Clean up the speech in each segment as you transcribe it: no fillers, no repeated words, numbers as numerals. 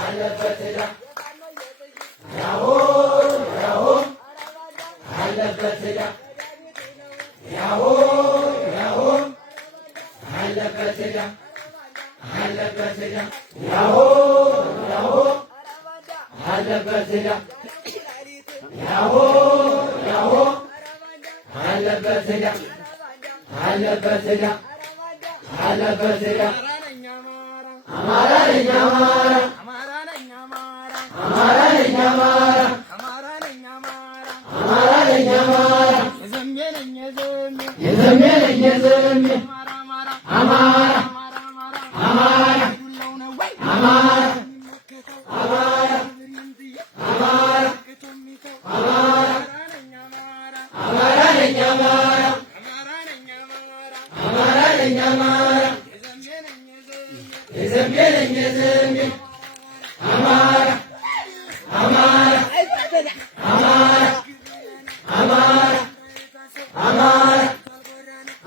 አለበት ዕዳ ያሆ ያሆ አለበት ዕዳ ያሆ ያሆ አለበት ዕዳ አለበት ዕዳ ያሆ ያሆ አለበት ዕዳ ያሆ ያሆ አለበት ዕዳ አለበት ዕዳ አለበት ዕዳ አማራ ነኝ አማራ አማራ ነኝ አማራ አማራ ነኝ አማራ አማራ ነኝ አማራ አማራ ነኝ አማራ የዘሜ ነኝ የዘሜ ነኝ የዘሜ አማራ አማራ አማራ አማራ አማራ አማራ ነኝ አማራ አማራ ነኝ አማራ የዘሜ ነኝ የዘሜ አማራ አማራ አማራ አማራ አማራ አማራ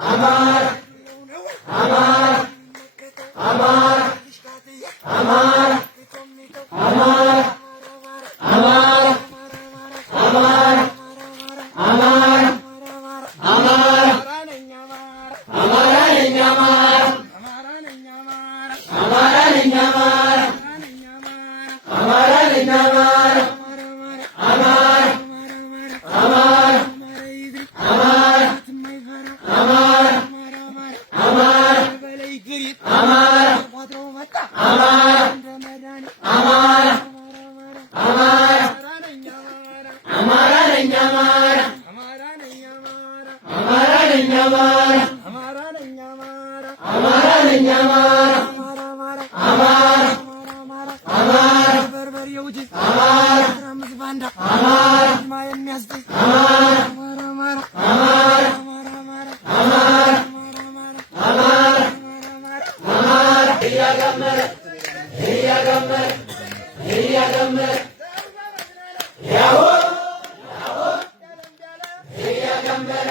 አማራ አማራ አማራ አማራ አማራ አማራ አማራ አማራ አማራ ነኝ አማራ አማራ ነኝ አማራ አማራ ነኝ አማራ አማራ አማራ አማራ አማራ አማራ አማራ አማራ አማራ አማራ አማራ ነኝ አማራ አማራ ነኝ አማራ አማራ ነኝ አማራ አማራ አማራ በርበሬው ጅ አማራ አማራ አማራ አማራ አማራ አማራ አማራ አማራ እያገመረ እያገመረ እያገመረ ያሆ ያሆ እያገመረ